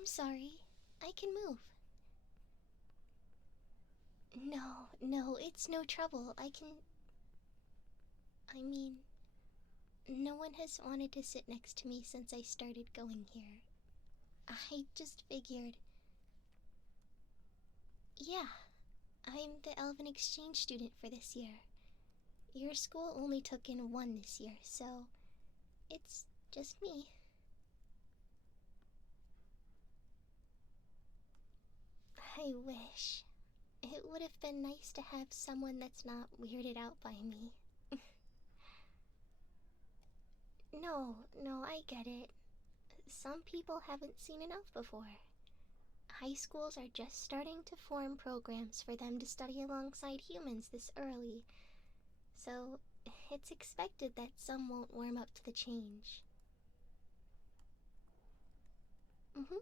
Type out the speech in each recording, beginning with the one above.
I'm sorry. I can move. No, no, it's no trouble. I mean, no one has wanted to sit next to me since I started going here. I just figured. Yeah, I'm the Elven exchange student for this year. Your school only took in one this year, so it's just me. I wish. It would have been nice to have someone that's not weirded out by me. No, no, I get it. Some people haven't seen enough before. High schools are just starting to form programs for them to study alongside humans this early, so it's expected that some won't warm up to the change. Mm-hmm.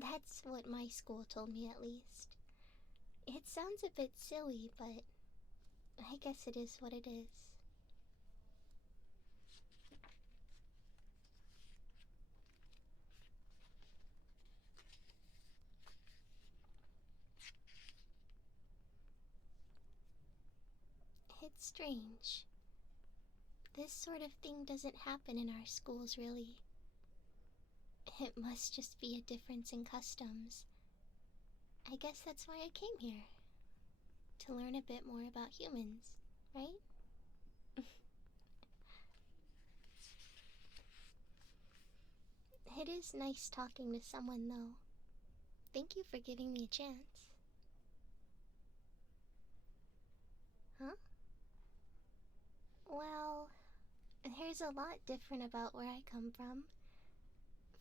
That's what my school told me, at least. It sounds a bit silly, but I guess it is what it is. It's strange. This sort of thing doesn't happen in our schools, really. It must just be a difference in customs. I guess that's why I came here. To learn a bit more about humans, right? It is nice talking to someone, though. Thank you for giving me a chance. Huh? Well, there's a lot different about where I come from.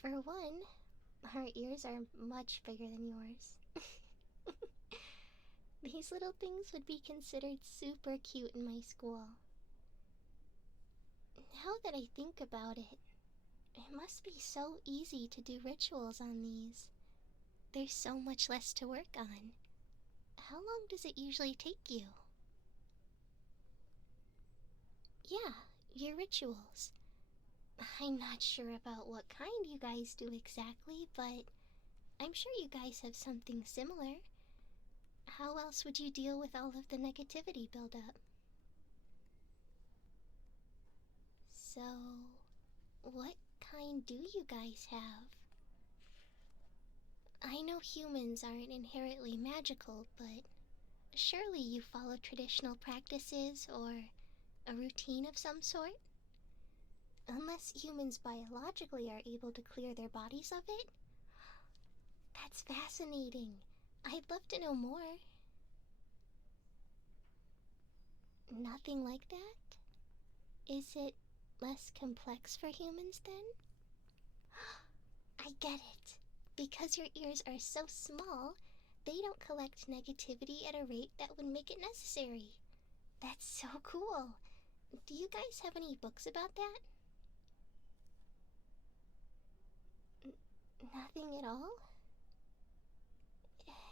For one, our ears are much bigger than yours. These little things would be considered super cute in my school. Now that I think about it, it must be so easy to do rituals on these. There's so much less to work on. How long does it usually take you? Yeah, your rituals. I'm not sure about what kind you guys do exactly, but I'm sure you guys have something similar. How else would you deal with all of the negativity buildup? So, what kind do you guys have? I know humans aren't inherently magical, but surely you follow traditional practices or a routine of some sort? Unless humans biologically are able to clear their bodies of it? That's fascinating. I'd love to know more. Nothing like that? Is it less complex for humans then? I get it. Because your ears are so small, they don't collect negativity at a rate that would make it necessary. That's so cool. Do you guys have any books about that? Nothing at all?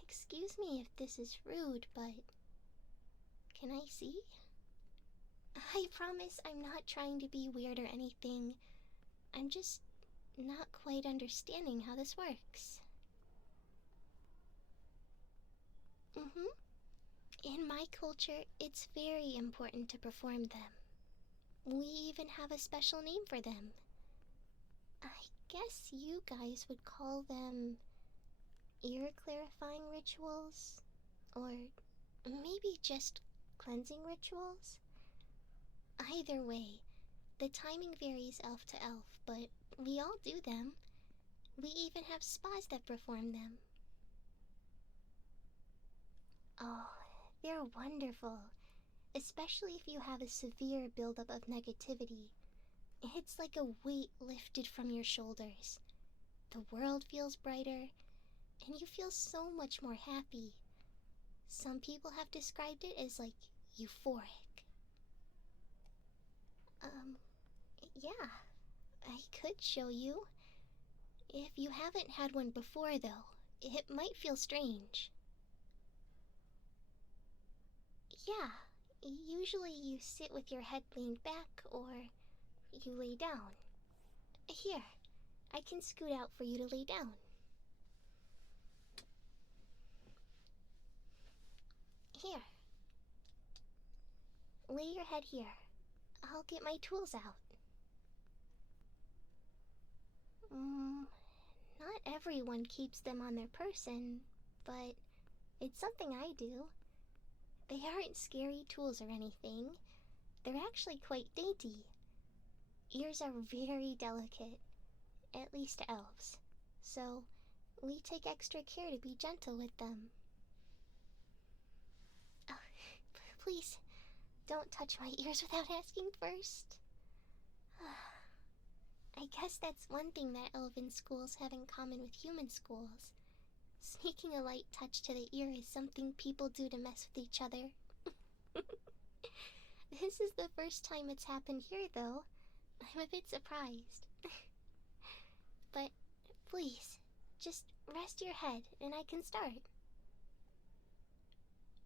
Excuse me if this is rude, but can I see? I promise I'm not trying to be weird or anything. I'm just not quite understanding how this works. In my culture, it's very important to perform them. We even have a special name for them. I guess you guys would call them ear clarifying rituals? Or maybe just cleansing rituals? Either way, the timing varies elf to elf, but we all do them. We even have spas that perform them. Oh, they're wonderful, especially if you have a severe buildup of negativity. It's like a weight lifted from your shoulders. The world feels brighter, and you feel so much more happy. Some people have described it as like euphoric. Yeah, I could show you. If you haven't had one before, though, it might feel strange. Yeah, usually you sit with your head leaned back or you lay down. Here, I can scoot out for you to lay down. Here. Lay your head here. I'll get my tools out. Not everyone keeps them on their person, but it's something I do. They aren't scary tools or anything. They're actually quite dainty. Ears are very delicate, at least to elves, so we take extra care to be gentle with them. Oh, please, don't touch my ears without asking first. I guess that's one thing that elven schools have in common with human schools. Sneaking a light touch to the ear is something people do to mess with each other. This is the first time it's happened here, though. I'm a bit surprised. But please, just rest your head and I can start.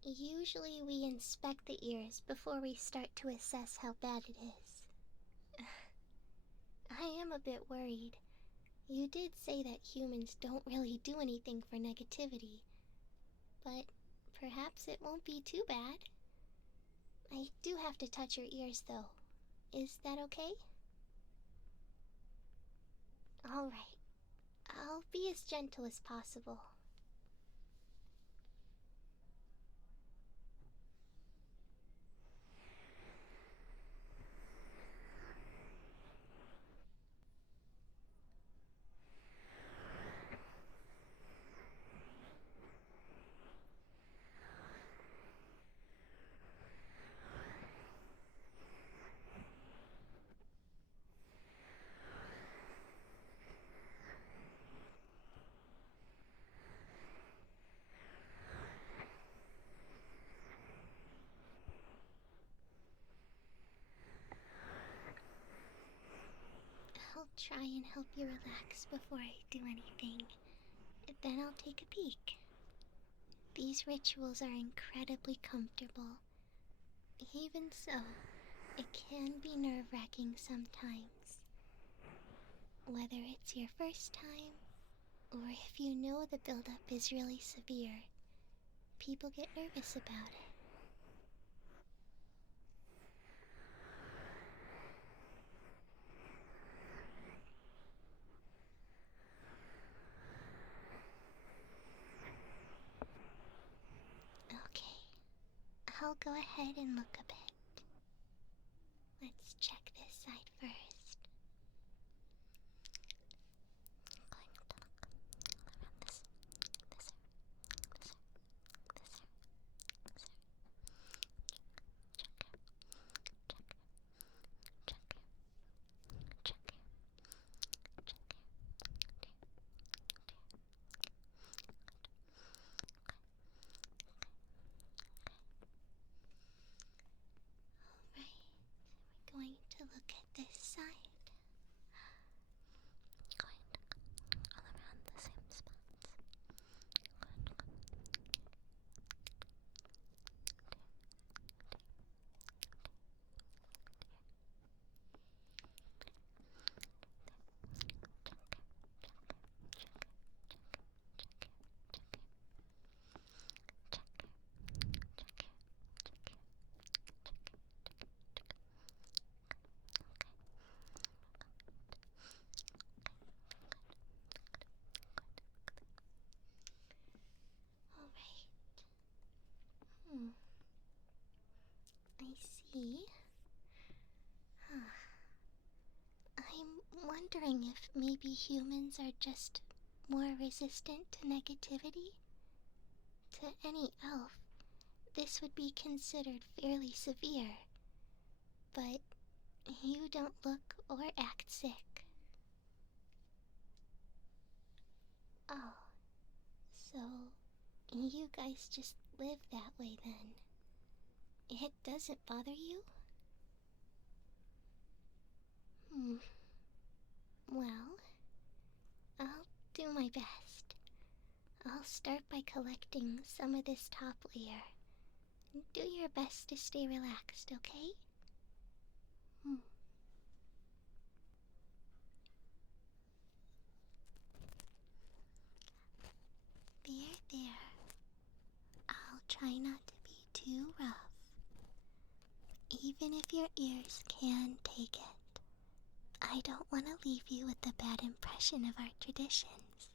Usually we inspect the ears before we start to assess how bad it is. I am a bit worried. You did say that humans don't really do anything for negativity, but perhaps it won't be too bad. I do have to touch your ears, though. Is that okay? Alright. I'll be as gentle as possible. I'll try and help you relax before I do anything. Then I'll take a peek. These rituals are incredibly comfortable. Even so, it can be nerve-wracking sometimes. Whether it's your first time, or if you know the buildup is really severe, people get nervous about it. Okay, I'll go ahead and look a bit. Let's check this side first. I'm going to look around this Going to look at this side. Going to go all around the same spots. I see. I'm wondering if maybe humans are just more resistant to negativity. To any elf, this would be considered fairly severe. But you don't look or act sick. Oh, so you guys just live that way then? It doesn't bother you? Well, I'll do my best. I'll start by collecting some of this top layer. Do your best to stay relaxed, okay? There. I'll try not to be too rough. Even if your ears can take it, I don't want to leave you with a bad impression of our traditions.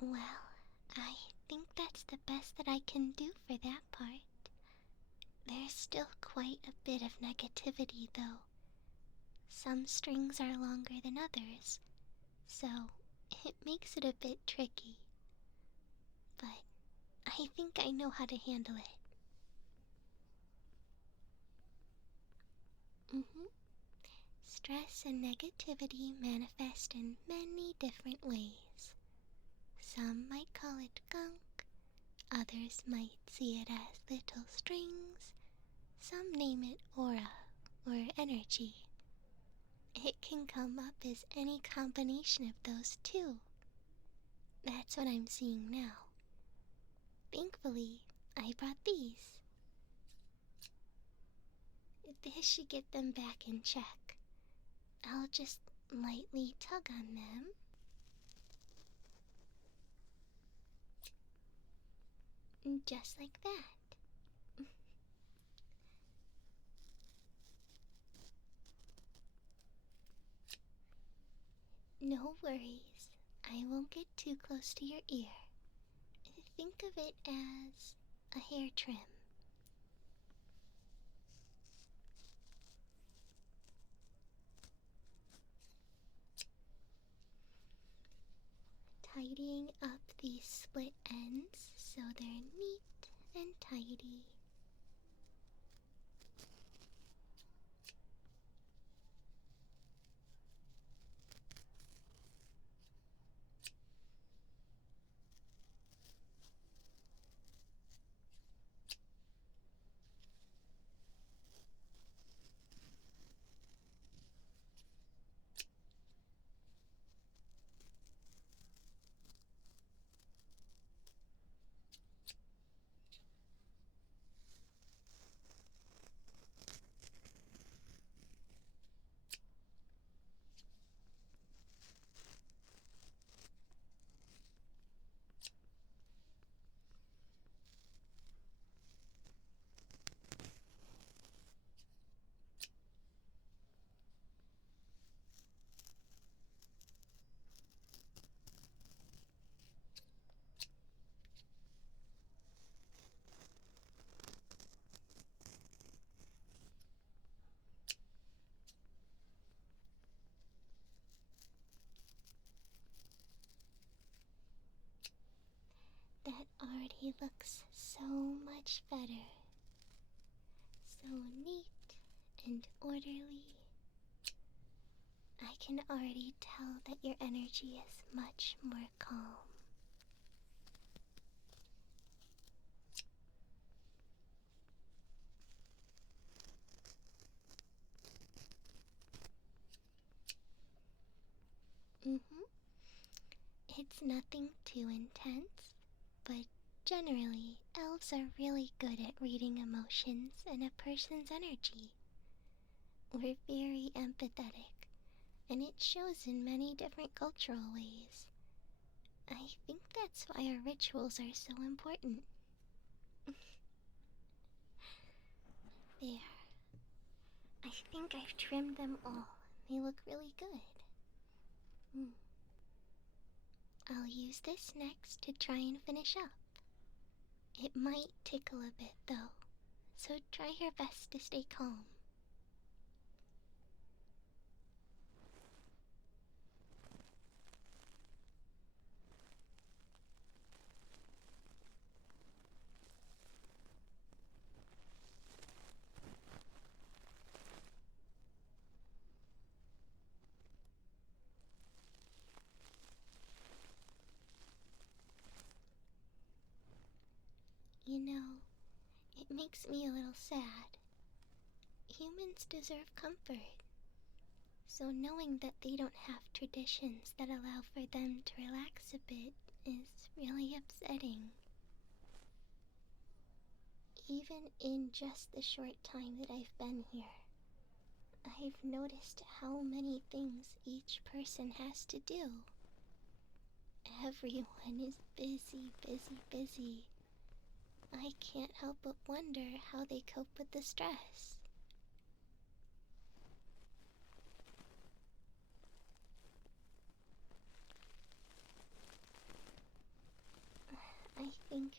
Well, I think that's the best that I can do for that part. There's still quite a bit of negativity, though. Some strings are longer than others, so it makes it a bit tricky. But I think I know how to handle it. Stress and negativity manifest in many different ways. Some might call it gunk, others might see it as little strings, some name it aura or energy. It can come up as any combination of those too. That's what I'm seeing now. Thankfully, I brought these. This should get them back in check. I'll just lightly tug on them. Just like that. No worries. I won't get too close to your ear. Think of it as a hair trim. Tidying up these split ends so they're neat and tidy. That already looks so much better. So neat and orderly. I can already tell that your energy is much more calm. Mm-hmm. It's nothing too intense, but generally, elves are really good at reading emotions and a person's energy. We're very empathetic, and it shows in many different cultural ways. I think that's why our rituals are so important. There. I think I've trimmed them all. They look really good. I'll use this next to try and finish up. It might tickle a bit though, so try your best to stay calm. You know, it makes me a little sad. Humans deserve comfort. So knowing that they don't have traditions that allow for them to relax a bit is really upsetting. Even in just the short time that I've been here, I've noticed how many things each person has to do. Everyone is busy, busy, busy. I can't help but wonder how they cope with the stress. I think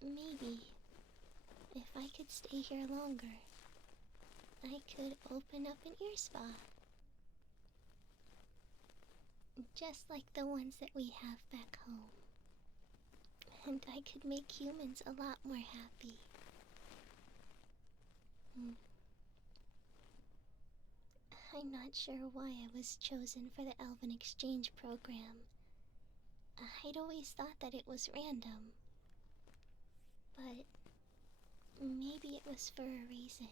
maybe if I could stay here longer, I could open up an ear spa. Just like the ones that we have back home. And I could make humans a lot more happy. I'm not sure why I was chosen for the Elven exchange program. I'd always thought that it was random. But maybe it was for a reason.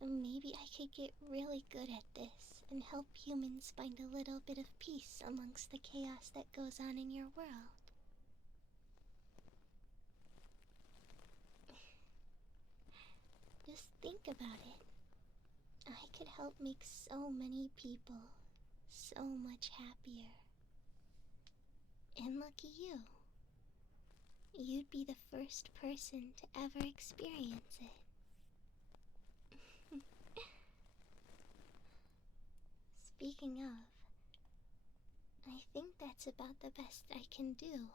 Maybe I could get really good at this and help humans find a little bit of peace amongst the chaos that goes on in your world. Just think about it. I could help make so many people so much happier. And lucky you. you'd be the first person to ever experience it. Speaking of, I think that's about the best I can do.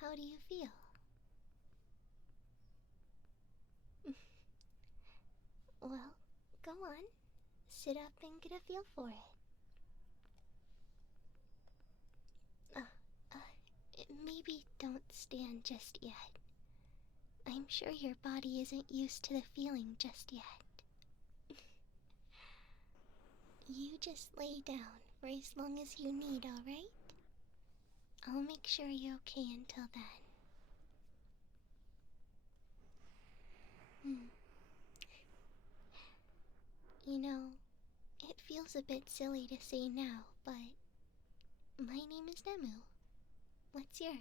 How do you feel? Well, go on. Sit up and get a feel for it. Maybe don't stand just yet. I'm sure your body isn't used to the feeling just yet. You just lay down for as long as you need, alright? I'll make sure you're okay until then. You know, it feels a bit silly to say now, but my name is Nemu. What's yours?